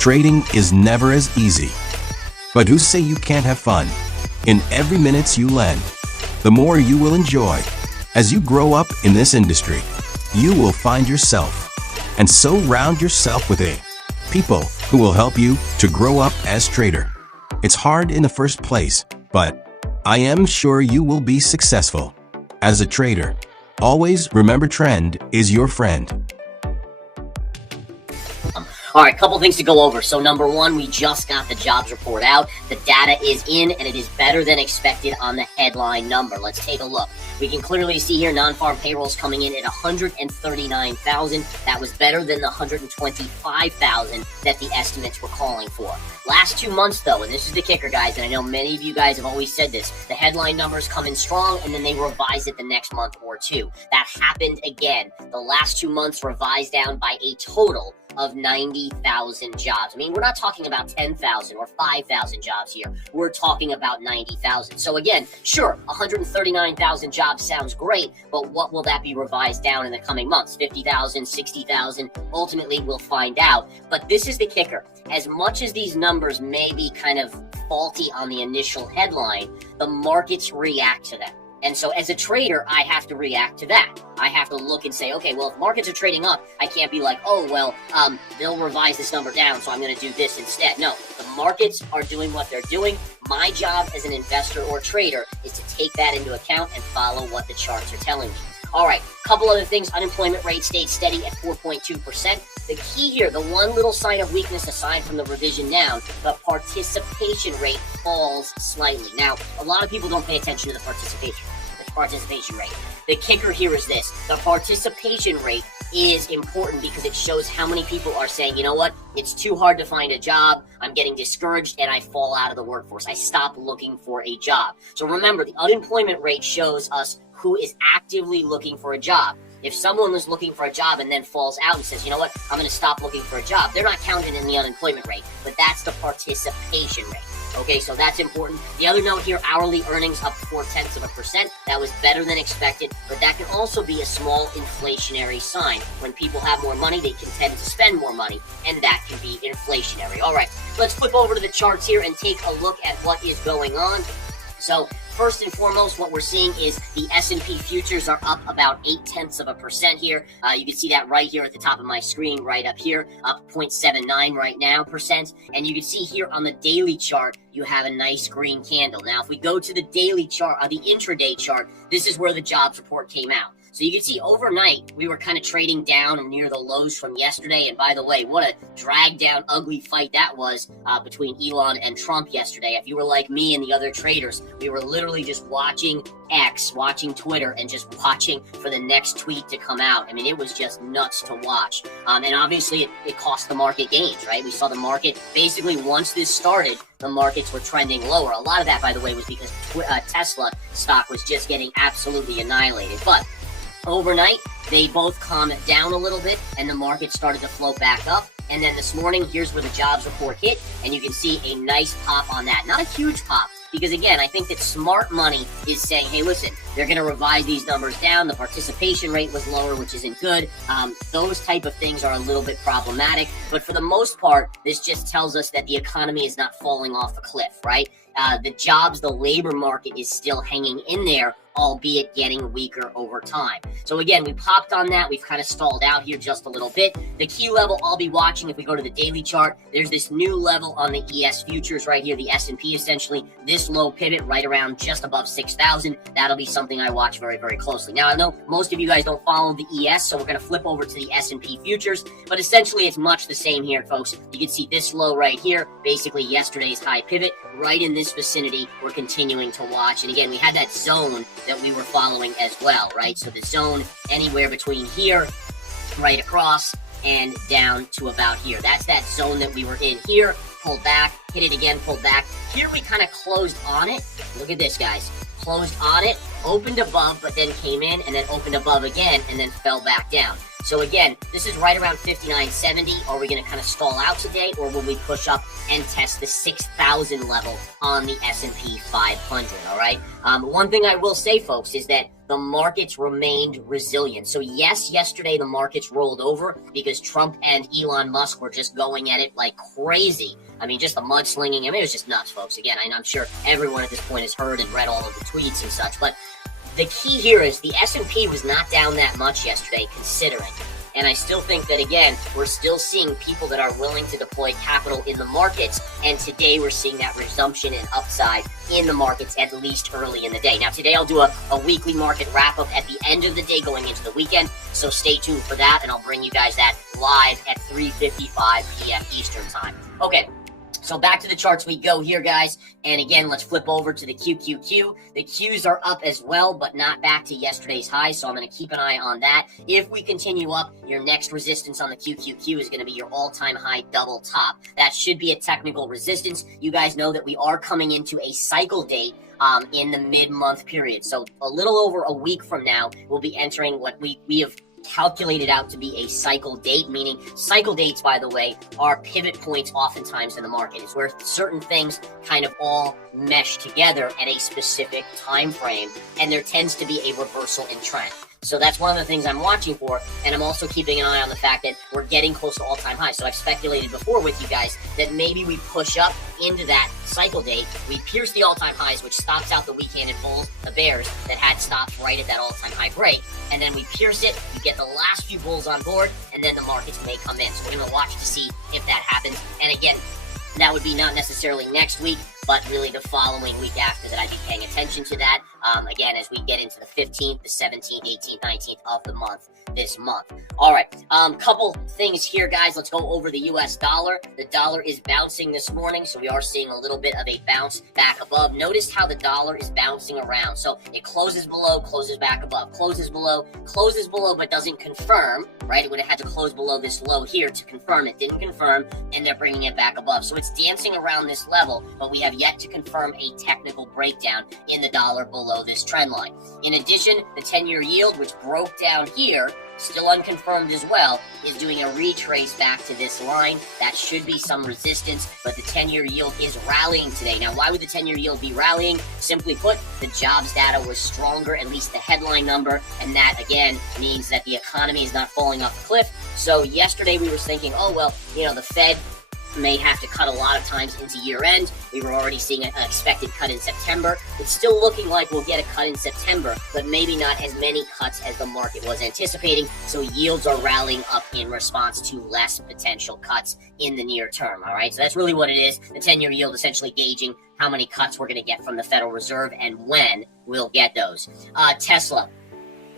Trading is never as easy. But who say you can't have fun? In every minute you lend, the more you will enjoy. As you grow up in this industry, you will find yourself and surround yourself with people who will help you to grow up as trader. It's hard in the first place, but I am sure you will be successful. As a trader, always remember trend is your friend. All right, couple things to go over. So number one, we just got the jobs report out. The data is in, and it is better than expected on the headline number. Let's take a look. We can clearly see here non-farm payrolls coming in at 139,000. That was better than the 125,000 that the estimates were calling for. Last 2 months, though, and this is the kicker, guys, and I know many of you guys have always said this, the headline numbers come in strong, and then they revise it the next month or two. That happened again. The last 2 months revised down by a total of 90,000 jobs. I mean, we're not talking about 10,000 or 5,000 jobs here. We're talking about 90,000. So again, sure, 139,000 jobs sounds great, but what will that be revised down in the coming months? 50,000, 60,000? Ultimately, we'll find out. But this is the kicker. As much as these numbers may be kind of faulty on the initial headline, the markets react to them. And so as a trader, I have to react to that. I have to look and say, okay, well, if markets are trading up, I can't be like, oh, well, they'll revise this number down, so I'm going to do this instead. No, the markets are doing what they're doing. My job as an investor or trader is to take that into account and follow what the charts are telling me. All right, couple other things. Unemployment rate stayed steady at 4.2%. The key here, the one little sign of weakness aside from the revision down, the participation rate falls slightly. Now, a lot of people don't pay attention to the participation rate. The kicker here is this. The participation rate is important because it shows how many people are saying, you know what, it's too hard to find a job, I'm getting discouraged, and I fall out of the workforce. I stop looking for a job. So remember, the unemployment rate shows us who is actively looking for a job. If someone was looking for a job and then falls out and says, you know what, I'm going to stop looking for a job, they're not counted in the unemployment rate, but that's the participation rate. Okay, so that's important. The other note here, hourly earnings up 0.4%. That was better than expected, but that can also be a small inflationary sign. When people have more money, they can tend to spend more money, and that can be inflationary. All right, let's flip over to the charts here and take a look at what is going on. So first and foremost, what we're seeing is the S&P futures are up about 0.8% here. You can see that right here at the top of my screen, right up here, up 0.79 right now percent. And you can see here on the daily chart, you have a nice green candle. Now, if we go to the daily chart, the intraday chart, this is where the jobs report came out. So you can see overnight, we were kind of trading down near the lows from yesterday. And by the way, what a drag down, ugly fight that was between Elon and Trump yesterday. If you were like me and the other traders, we were literally just watching X, watching Twitter, and just watching for the next tweet to come out. I mean, it was just nuts to watch. And obviously, it cost the market gains, right? We saw the market, basically, once this started, the markets were trending lower. A lot of that, by the way, was because Tesla stock was just getting absolutely annihilated. But overnight, they both calmed down a little bit, and the market started to float back up. And then this morning, here's where the jobs report hit, and you can see a nice pop on that. Not a huge pop, because again, I think that smart money is saying, hey, listen, they're going to revise these numbers down. The participation rate was lower, which isn't good. Those type of things are a little bit problematic. But for the most part, this just tells us that the economy is not falling off a cliff, right? The jobs, the labor market is still hanging in there, albeit getting weaker over time. So again, we popped on that. We've kind of stalled out here just a little bit. The key level I'll be watching, if we go to the daily chart, there's this new level on the ES futures right here, the S&P essentially, this low pivot right around just above 6,000. That'll be something I watch very, very closely. Now, I know most of you guys don't follow the ES, so we're going to flip over to the S&P futures, but essentially it's much the same here, folks. You can see this low right here, basically yesterday's high pivot, right in this vicinity. We're continuing to watch. And again, we had that zone that we were following as well, right? So the zone anywhere between here, right across, and down to about here. That's that zone that we were in here. Pulled back, hit it again, pulled back. Here we kind of closed on it. Look at this, guys. Closed on it, opened above, but then came in, and then opened above again, and then fell back down. So again, this is right around 59.70. Are we going to kind of stall out today, or will we push up and test the 6,000 level on the S&P 500? All right. One thing I will say, folks, is that the markets remained resilient. So yes, yesterday the markets rolled over because Trump and Elon Musk were just going at it like crazy. I mean, just the mudslinging. I mean, it was just nuts, folks. Again, I'm sure everyone at this point has heard and read all of the tweets and such. But the key here is the S&P was not down that much yesterday, considering. And I still think that, again, we're still seeing people that are willing to deploy capital in the markets. And today we're seeing that resumption and upside in the markets, at least early in the day. Now, today I'll do a weekly market wrap-up at the end of the day going into the weekend. So stay tuned for that, and I'll bring you guys that live at 3:55 p.m. Eastern time. Okay. So back to the charts we go here, guys. And again, let's flip over to the QQQ. The Qs are up as well, but not back to yesterday's high. So I'm going to keep an eye on that. If we continue up, your next resistance on the QQQ is going to be your all-time high double top. That should be a technical resistance. You guys know that we are coming into a cycle date in the mid-month period. So a little over a week from now, we'll be entering what we have calculated out to be a cycle date, meaning cycle dates, by the way, are pivot points oftentimes in the market. It's where certain things kind of all mesh together at a specific time frame, and there tends to be a reversal in trend. So that's one of the things I'm watching for, and I'm also keeping an eye on the fact that we're getting close to all-time highs. So I've speculated before with you guys that maybe we push up into that cycle date, we pierce the all-time highs, which stops out the weak-handed bulls, the bears, that had stops right at that all-time high break, and then we pierce it, we get the last few bulls on board, and then the markets may come in. So we're going to watch to see if that happens. And again, that would be not necessarily next week, but really the following week after that. I'd be paying attention to that, again, as we get into the 15th, the 17th, 18th, 19th of the month, this month. All right, couple things here, guys. Let's go over the U.S. dollar. The dollar is bouncing this morning, so we are seeing a little bit of a bounce back above. Notice how the dollar is bouncing around. So it closes below, closes back above, closes below, but doesn't confirm, right? It would have had to close below this low here to confirm. It didn't confirm, and they're bringing it back above. So it's dancing around this level, but we have yet to confirm a technical breakdown in the dollar below this trend line. In addition, the 10-year yield, which broke down here, still unconfirmed as well, is doing a retrace back to this line. That should be some resistance, but the 10-year yield is rallying today. Now, why would the 10-year yield be rallying? Simply put, the jobs data was stronger, at least the headline number, and that, again, means that the economy is not falling off the cliff. So yesterday we were thinking, oh, well, you know, the Fed may have to cut a lot of times into year end. We were already seeing an expected cut in September. It's still looking like we'll get a cut in September, but maybe not as many cuts as the market was anticipating. So yields are rallying up in response to less potential cuts in the near term. All right, so that's really what it is. The 10-year yield essentially gauging how many cuts we're going to get from the Federal Reserve and when we'll get those. Tesla.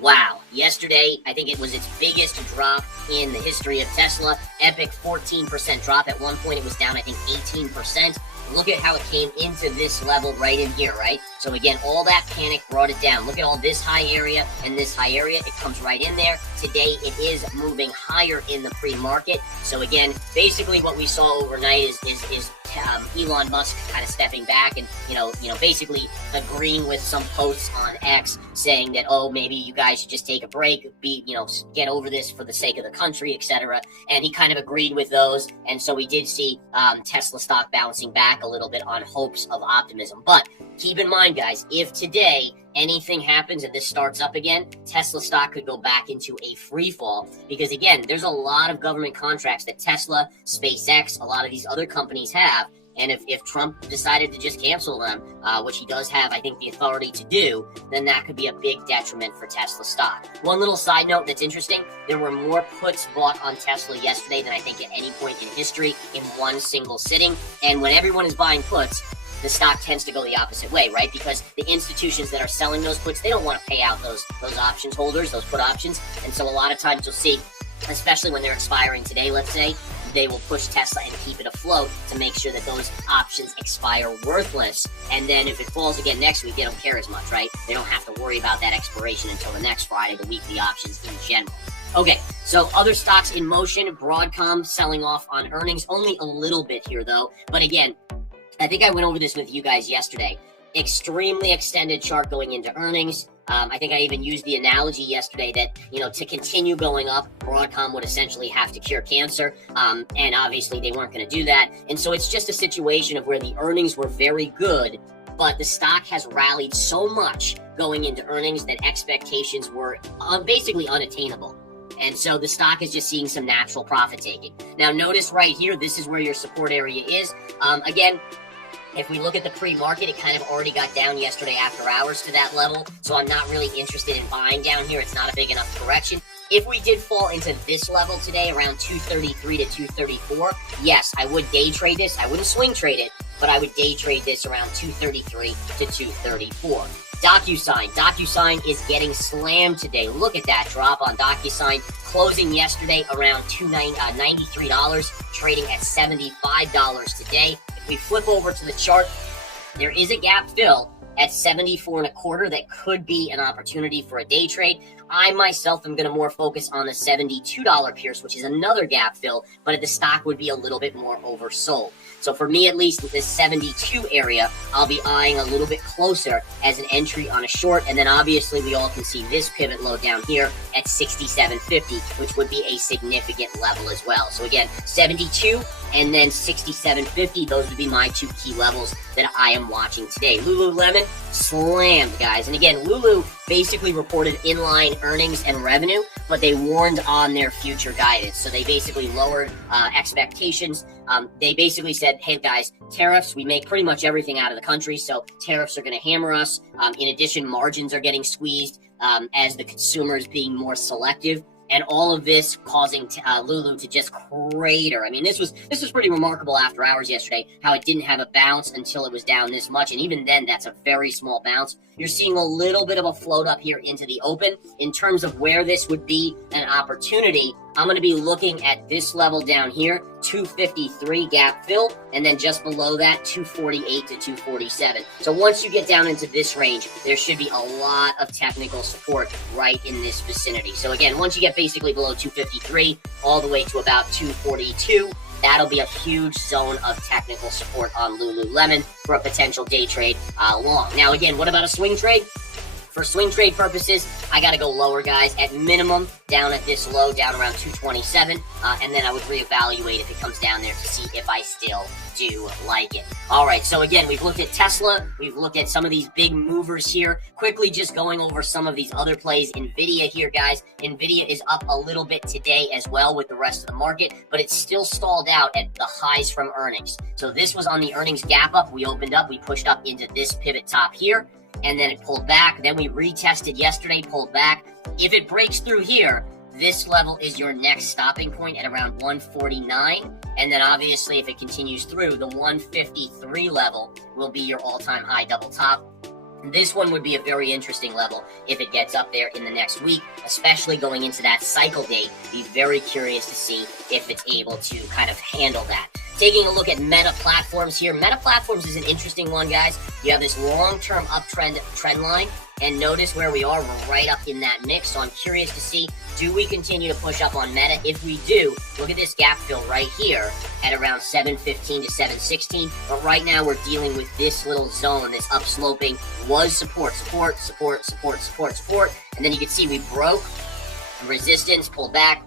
Wow. Yesterday, I think it was its biggest drop in the history of Tesla. Epic 14% drop. At one point, it was down, I think, 18%. Look at how it came into this level right in here, right? So again, all that panic brought it down. Look at all this high area and this high area. It comes right in there. Today, it is moving higher in the pre-market. So again, basically what we saw overnight is Elon Musk kind of stepping back and, you know, basically agreeing with some posts on X saying that, oh, maybe you guys should just take a break, get over this for the sake of the country, etc. And he kind of agreed with those. And so we did see Tesla stock bouncing back a little bit on hopes of optimism. But keep in mind, guys, if today anything happens and this starts up again, Tesla stock could go back into a free fall because, again, there's a lot of government contracts that Tesla, SpaceX, a lot of these other companies have. And if Trump decided to just cancel them, which he does have, I think, the authority to do, then that could be a big detriment for Tesla stock. One little side note that's interesting, there were more puts bought on Tesla yesterday than I think at any point in history in one single sitting. And when everyone is buying puts, the stock tends to go the opposite way, right? Because the institutions that are selling those puts, they don't want to pay out those options holders, those put options. And so a lot of times you'll see, especially when they're expiring today, let's say, they will push Tesla and keep it afloat to make sure that those options expire worthless. And then if it falls again next week, they don't care as much, right? They don't have to worry about that expiration until the next Friday, the weekly options in general. Okay, so other stocks in motion, Broadcom selling off on earnings, only a little bit here though. But again, I think I went over this with you guys yesterday. Extremely extended chart going into earnings. I think I even used the analogy yesterday that, to continue going up, Broadcom would essentially have to cure cancer. And obviously they weren't going to do that. And so it's just a situation of where the earnings were very good, but the stock has rallied so much going into earnings that expectations were basically unattainable. And so the stock is just seeing some natural profit taking. Now notice right here, this is where your support area is. Again, if we look at the pre-market, it kind of already got down yesterday after hours to that level. So I'm not really interested in buying down here. It's not a big enough correction. If we did fall into this level today, around 233 to 234, yes, I would day trade this. I wouldn't swing trade it, but I would day trade this around 233 to 234. DocuSign is getting slammed today. Look at that drop on DocuSign, closing yesterday around $93, trading at $75 today. If we flip over to the chart, there is a gap fill at 74.25 that could be an opportunity for a day trade. I myself am going to more focus on the $72 pierce, which is another gap fill, but the stock would be a little bit more oversold. So for me, at least with this 72 area, I'll be eyeing a little bit closer as an entry on a short. And then obviously we all can see this pivot low down here at 67.50, which would be a significant level as well. So again, 72 and then 67.50, those would be my two key levels that I am watching today. Lululemon slammed, guys. And again, Lulu basically reported inline earnings and revenue, but they warned on their future guidance. So they basically lowered expectations. They basically said, hey guys, tariffs, we make pretty much everything out of the country, so tariffs are going to hammer us. In addition, margins are getting squeezed as the consumer is being more selective. And all of this causing Lulu to just crater. I mean, this was pretty remarkable after hours yesterday, how it didn't have a bounce until it was down this much. And even then, that's a very small bounce. You're seeing a little bit of a float up here into the open. In terms of where this would be an opportunity, I'm going to be looking at this level down here, 253 gap fill, and then just below that, 248 to 247. So once you get down into this range, there should be a lot of technical support right in this vicinity. So again, once you get basically below 253, all the way to about 242, that'll be a huge zone of technical support on Lululemon for a potential day trade long. Now again, what about a swing trade? For swing trade purposes, I got to go lower, guys. At minimum, down at this low, down around 227, and then I would reevaluate if it comes down there to see if I still do like it. All right, so again, we've looked at Tesla. We've looked at some of these big movers here. Quickly just going over some of these other plays. NVIDIA here, guys. NVIDIA is up a little bit today as well with the rest of the market, but it's still stalled out at the highs from earnings. So this was on the earnings gap up. We opened up. We pushed up into this pivot top here, and then it pulled back. Then we retested yesterday, pulled back. If it breaks through here, this level is your next stopping point at around 149. And then obviously if it continues through, the 153 level will be your all-time high double top. This one would be a very interesting level if it gets up there in the next week, especially going into that cycle date. Be very curious to see if it's able to kind of handle that. Taking a look at Meta Platforms here. Meta Platforms is an interesting one, guys. You have this long-term uptrend trend line, and notice where we are. We're right up in that mix, so I'm curious to see, do we continue to push up on Meta? If we do, look at this gap fill right here at around 715 to 716. But right now we're dealing with this little zone, this upsloping was support, and then you can see we broke resistance, pulled back,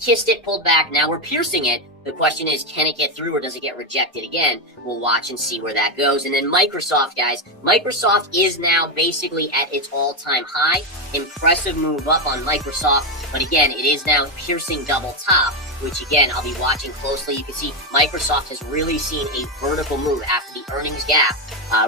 kissed it, pulled back. Now we're piercing it. The question is, can it get through or does it get rejected again? We'll watch and see where that goes. And then Microsoft, guys. Microsoft is now basically at its all-time high. Impressive move up on Microsoft. But again, it is now piercing double top, which again, I'll be watching closely. You can see Microsoft has really seen a vertical move after the earnings gap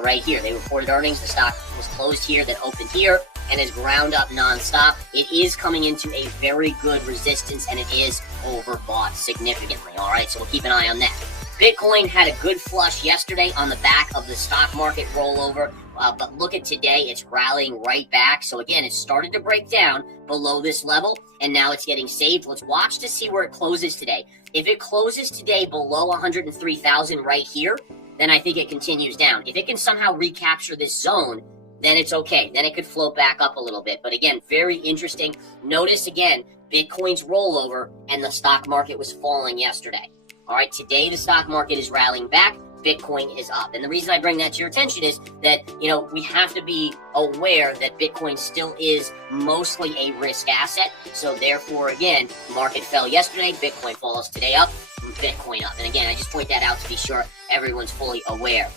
right here. They reported earnings. The stock was closed here, then opened here, and is ground up nonstop. It is coming into a very good resistance, and it is overbought significantly. All right, so we'll keep an eye on that. Bitcoin had a good flush yesterday on the back of the stock market rollover, but look at today, it's rallying right back. So again, it started to break down below this level, and now it's getting saved. Let's watch to see where it closes today. If it closes today below 103,000 right here, then I think it continues down. If it can somehow recapture this zone, then it's okay. Then it could float back up a little bit. But again, very interesting. Notice again, Bitcoin's rollover and the stock market was falling yesterday. All right, today the stock market is rallying back. Bitcoin is up. And the reason I bring that to your attention is that, you know, we have to be aware that Bitcoin still is mostly a risk asset. So therefore, again, market fell yesterday, Bitcoin falls today up, Bitcoin up. And again, I just point that out to be sure everyone's fully aware.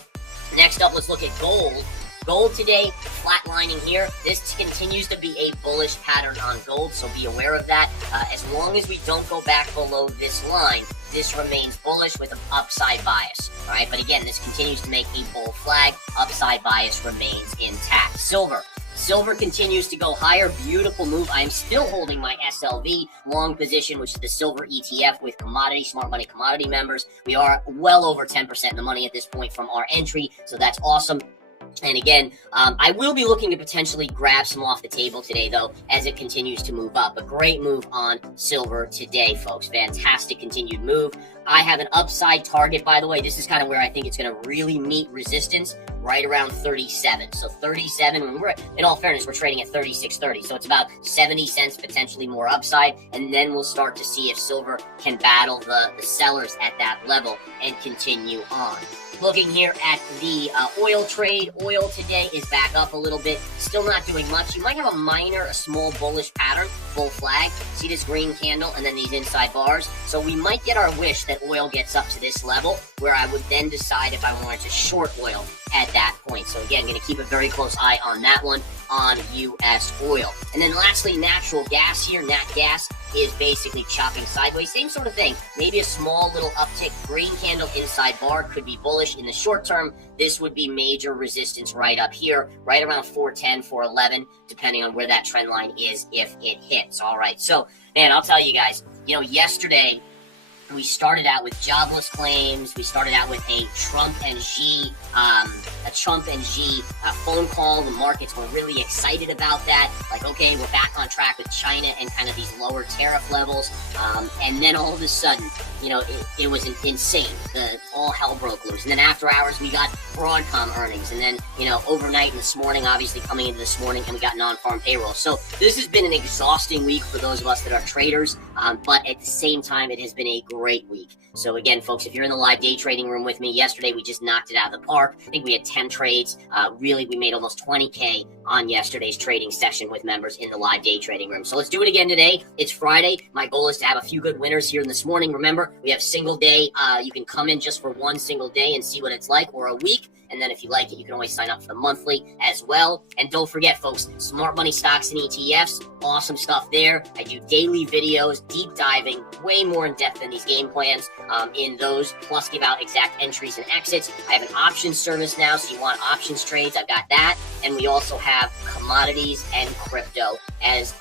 Next up, let's look at gold. Gold today, flatlining here. This continues to be a bullish pattern on gold, so be aware of that. As long as we don't go back below this line, this remains bullish with an upside bias. All right, but again, this continues to make a bull flag. Upside bias remains intact. Silver continues to go higher. Beautiful move. I am still holding my SLV long position, which is the silver ETF with Smart Money Commodity members. We are well over 10% in the money at this point from our entry, so that's awesome. And again, I will be looking to potentially grab some off the table today, though, as it continues to move up. A great move on silver today, folks. Fantastic continued move. I have an upside target, by the way. This is kind of where I think it's going to really meet resistance, right around 37. So 37, when we're, in all fairness, we're trading at 36.30. So it's about 70 cents potentially more upside. And then we'll start to see if silver can battle the sellers at that level and continue on. Looking here at the oil trade, oil today is back up a little bit, still not doing much. You might have a small bullish pattern, bull flag. See this green candle and then these inside bars? So we might get our wish that oil gets up to this level where I would then decide if I wanted to short oil at that point. So again, going to keep a very close eye on that one on U.S. oil. And then lastly, natural gas here. Nat gas is basically chopping sideways. Same sort of thing. Maybe a small little uptick. Green candle inside bar could be bullish in the short term. This would be major resistance right up here, right around 410, 411, depending on where that trend line is if it hits. All right. So, man, I'll tell you guys, you know, yesterday we started out with jobless claims. We started out with a Trump and Xi phone call. The markets were really excited about that. Like, okay, we're back on track with China and kind of these lower tariff levels. And then all of a sudden, you know, it was insane. All hell broke loose. And then after hours, we got Broadcom earnings. And then, you know, overnight and this morning, obviously coming into this morning, and we got non-farm payroll. So this has been an exhausting week for those of us that are traders. But at the same time, it has been a great week. So again, folks, if you're in the live day trading room with me, yesterday we just knocked it out of the park. I think we had 10 trades. Really, we made almost 20K on yesterday's trading session with members in the live day trading room. So let's do it again today. It's Friday. My goal is to have a few good winners here this morning. Remember, we have single day. You can come in just for one single day and see what it's like, or a week. And then if you like it, you can always sign up for the monthly as well. And don't forget, folks, smart money stocks and ETFs, awesome stuff there. I do daily videos, deep diving, way more in depth than these game plans in those, plus give out exact entries and exits. I have an options service now, so you want options trades, I've got that. And we also have commodities and crypto as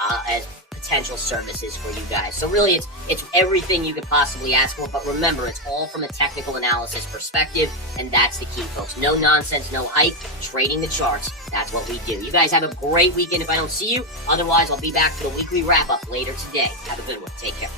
potential services for you guys. So really, it's everything you could possibly ask for, but remember, it's all from a technical analysis perspective, and that's the key, folks. No nonsense, no hype, trading the charts. That's what we do. You guys have a great weekend if I don't see you. Otherwise, I'll be back for the weekly wrap-up later today. Have a good one. Take care.